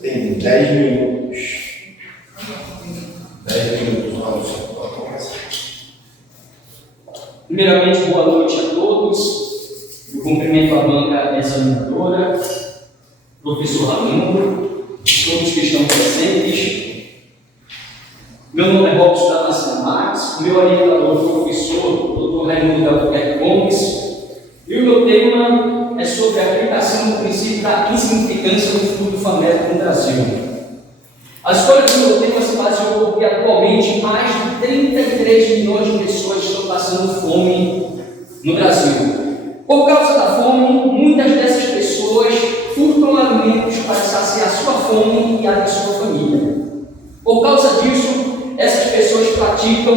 Tem 10 minutos. 10 minutos, vamos começar. Primeiramente, boa noite a todos. Eu cumprimento a banca examinadora, professor Raimundo, todos que estão presentes. Meu nome é Robson Damasceno Marques, meu orientador foi o professor Dr. Raimundo Albuquerque Gomes, e o meu tema é sobre a aplicação do princípio da insignificância do fluido famélico no Brasil. A escolha do meu tema se baseou porque atualmente mais de 33 milhões de pessoas estão passando fome no Brasil. Por causa da fome, muitas dessas pessoas furtam alimentos para saciar sua fome e a de sua família. Por causa disso, essas pessoas praticam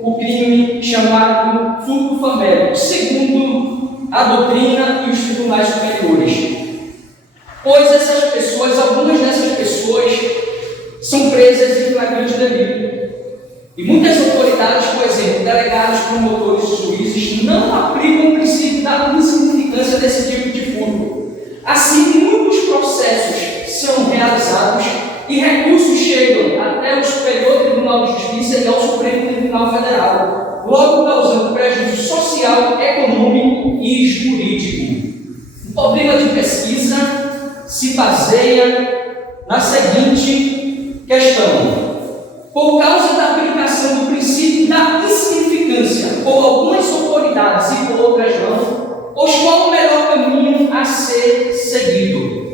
o crime chamado furto famélico, segundo a doutrina e os tribunais superiores. Pois essas pessoas, algumas dessas pessoas, são presas em flagrante delito. E muitas autoridades, por exemplo, delegados, promotores e juízes, não aplicam o princípio da insignificância desse tipo de furto. Assim, muitos processos são realizados e recursos chegam até o Superior Tribunal de Justiça e ao Supremo Tribunal Federal, logo causando prejuízo social, econômico e jurídico. O problema de pesquisa se baseia na seguinte questão: por causa da aplicação do princípio da insignificância por algumas autoridades e por outras não, pois qual o melhor caminho a ser seguido?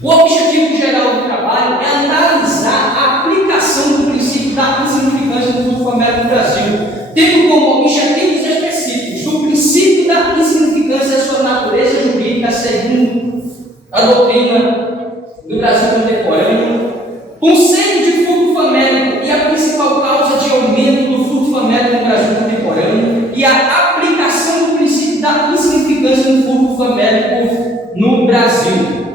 O objetivo geral do trabalho é analisar a aplicação do princípio da insignificância do fluido famélico no Brasil, tendo como objetivos específicos do princípio da insignificância e sua natureza jurídica segundo a doutrina do Brasil contemporâneo, conceito de furto famélico e a principal causa de aumento do furto famélico no Brasil contemporâneo e a aplicação do princípio da insignificância do furto famélico no Brasil.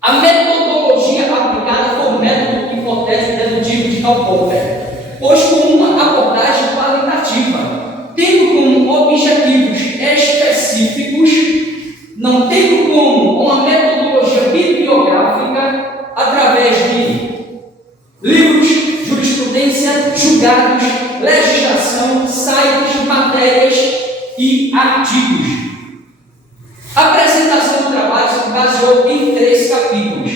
A metodologia aplicada foi o método hipotético dedutivo de Karl Popper, pois com uma abordagem qualitativa, tendo como objetivos específicos, não tendo como uma metodologia bibliográfica através de livros, jurisprudência, julgados, legislação, sites, matérias e artigos. A apresentação do trabalho se baseou em 3 capítulos.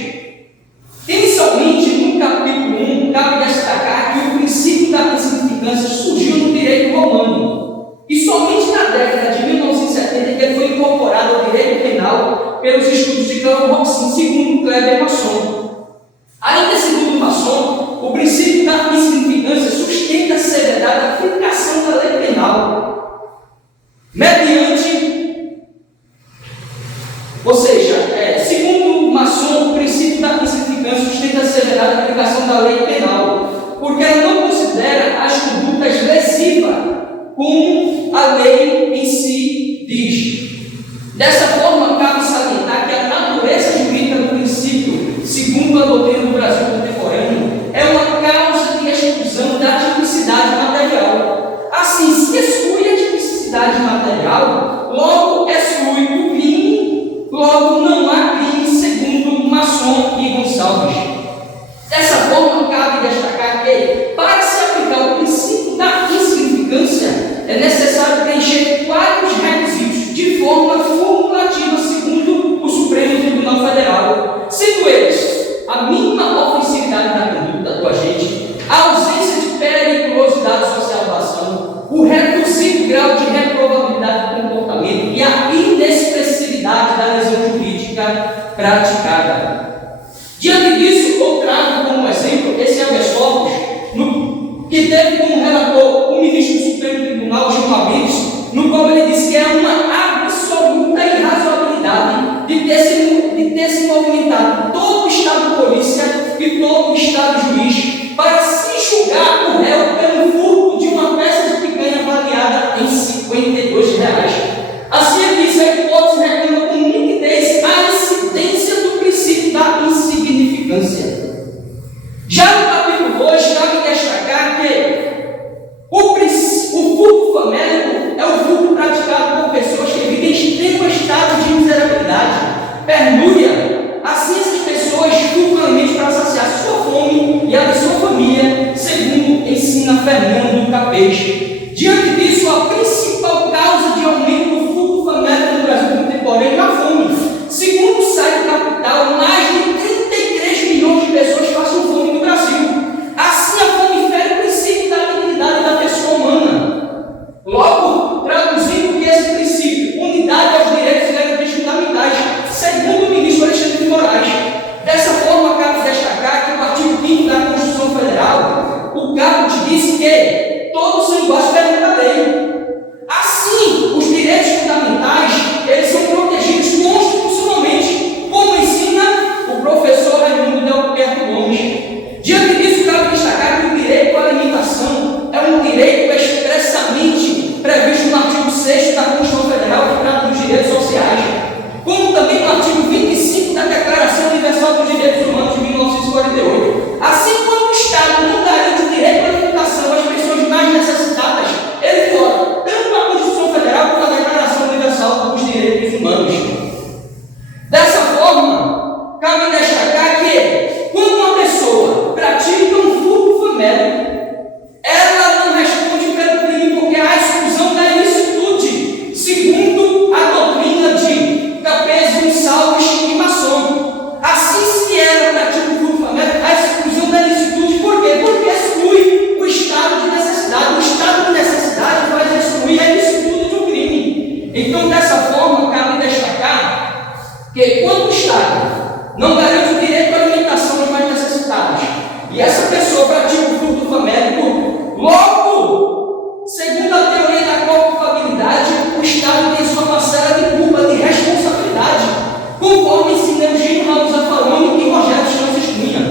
Inicialmente, no capítulo 1, cabe destacar que o princípio da insignificância surgiu no direito romano, e somente na década de 1970 que ele foi incorporado ao direito penal pelos estudos de Karl Popper, segundo Kleber Masson. Ainda segundo Masson, o princípio da insignificância sustenta a severidade da aplicação da lei penal, segundo Masson, o princípio da insignificância sustenta a severidade da aplicação da lei penal, porque ela não considera as condutas lesivas como a lei em si diz. Dessa forma, cabe salientar que a natureza jurídica do princípio, segundo a doutrina do Brasil contemporâneo, é uma causa de exclusão da tipicidade material. Assim, se exclui a tipicidade material, logo exclui o crime, logo não há crime, segundo Masson e Gonçalves. Dessa forma, cabe destacar que, para se aplicar o princípio da insignificância, é necessário preencher 4 requisitos de forma formulativa, segundo o Supremo Tribunal Federal, sendo eles a mínima ofensividade da conduta do agente, a ausência de periculosidade social da ação, o reduzido grau de reprovabilidade do comportamento e a inexpressividade da lesão jurídica praticada. Diante disso, eu trago como exemplo esse habeas corpus, que teve como relator o ministro do Supremo Tribunal, Gilmar Mendes, no qual ele disse que é uma absoluta irrazoabilidade de ter se movimentado todo o Estado de polícia e todo o Estado juiz para se julgar o réu pelo furto de uma peça de picanha avaliada em R$52. Assim, ele disse, a hipótese reclama com nitidez a incidência do princípio da insignificância. Já no capítulo 2, cabe destacar que o furto famélico é o furto praticado por pessoas que Que quando o Estado não garante o direito à alimentação dos mais necessitados, e essa pessoa pratica o furto famélico, logo, segundo a teoria da culpabilidade, o Estado tem sua parcela de culpa, de responsabilidade, conforme ensinamos Gino Ramos Zaffaroni e Rogério Francis Cunha.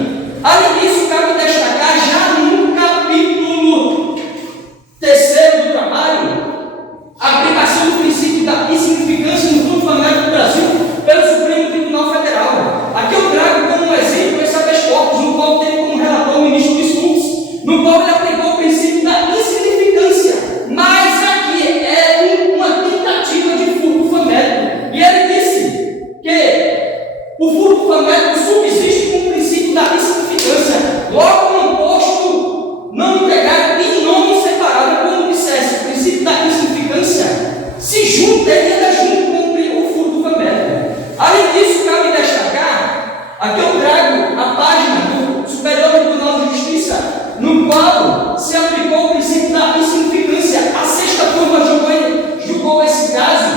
Além disso, cabe destacar já no capítulo 3º do trabalho, a aplicação do princípio da insignificância no furto famélico do Brasil pelo Supremo Tribunal Federal. Aqui eu trago como exemplo esse habeas corpus, no qual teve como relator o ministro Luiz Fux, no qual ele aplicou o princípio da insignificância, mas aqui é uma tentativa de furto famélico. E ele disse que o furto famélico subsiste com o princípio da insignificância. Logo, no posto não entregar em nome separado, como dissesse, o princípio da insignificância se junta e anda junto com o furto famélico. Além disso, cabe destacar, aqui eu trago a página do Superior Tribunal de Justiça, no qual se aplicou o princípio da insignificância. A 6ª turma julgou esse caso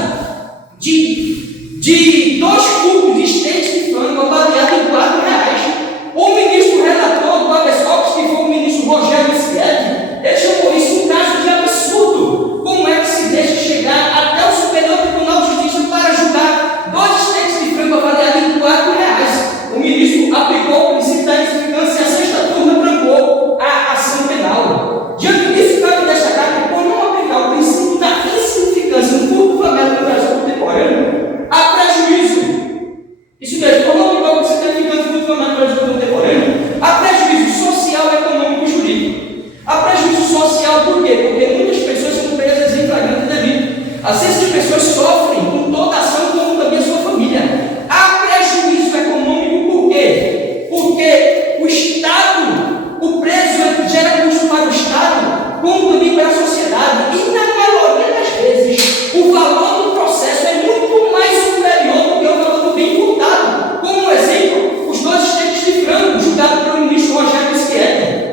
de 2 cubos de esteite de frango avaliado em R$4. O ministro relator do habeas corpus, que foi o ministro Rogério Schietti, ele chamou isso um caso de absurdo. Como é que se deixa chegar até o Superior Tribunal de Justiça para julgar 2 esteites de frango avaliados em R$4? O ministro aplicou o princípio da insignificância e a 6ª turma trancou a ação penal. Diante disso, cabe destacar que, por não aplicar o princípio da insignificância no furto famélico no Brasil contemporâneo, há prejuízo. Isso mesmo, por não aplicar o princípio da insignificância no furto famélico no Brasil contemporâneo, há prejuízo social, econômico e jurídico. Há prejuízo social por quê? Porque muitas pessoas são presas em flagrante delito. Às vezes as pessoas sofrem com toda a ação, como também a sua família. Há prejuízo econômico por quê? Porque o Estado, o preso gera custo para o Estado, como também para a sociedade. E na maioria das vezes, o valor do processo é muito mais superior do que o valor do bem furtado. Como exemplo, os 2 esteites de frango julgados pelo ministro Rogério Schietti.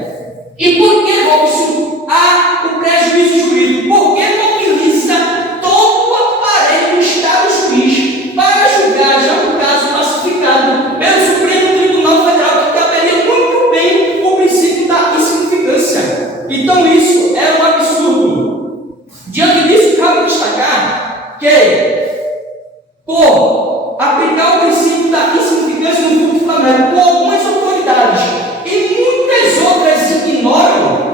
E por que, Robson, há o prejuízo jurídico? Porque mobiliza todo o aparelho do Estado juiz para julgar já um caso pacificado pelo Supremo Tribunal Federal, que caberia muito bem o princípio da insignificância. Então isso é um absurdo. Diante disso, cabe destacar que, por aplicar o princípio da insignificância no furto famélico, por algumas autoridades e muitas outras ignoram,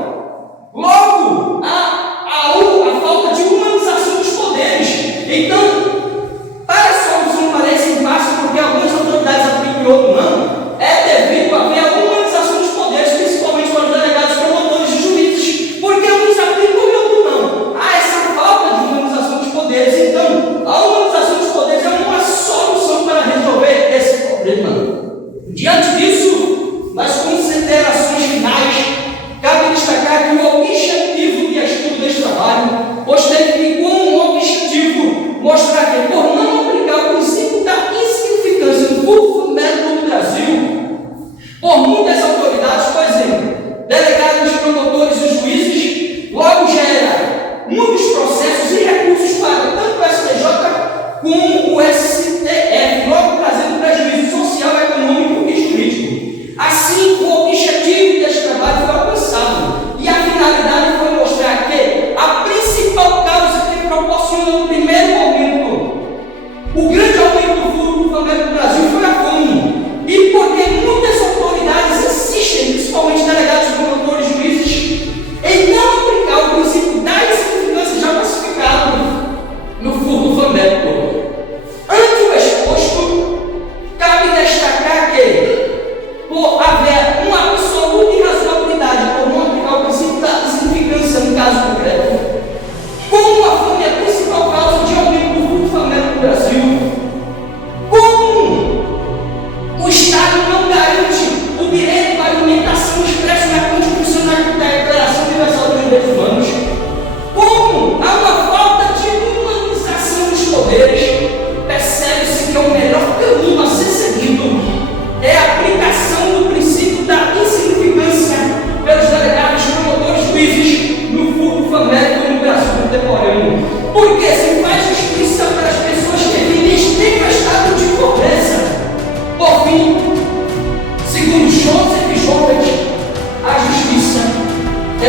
logo a falta de humanização dos poderes. Então, para a solução parece fácil porque algumas autoridades aplicam e outras não, é devido a haver a humanização dos poderes, principalmente para os delegados, promotores e juízes, porque uns aplicam e outros não. Há essa falta de humanização dos poderes. Então, a humanização dos poderes é uma solução para resolver esse problema. Diante disso, nós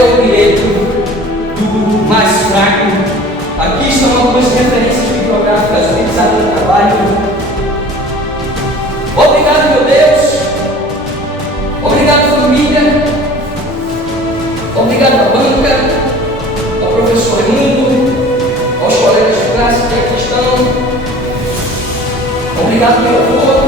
é o direito do mais fraco. Aqui estão algumas referências bibliográficas utilizadas no trabalho. Obrigado, meu Deus. Obrigado, família. Obrigado à banca, ao professor Raimundo, aos colegas de classe que aqui estão. Obrigado, meu avô.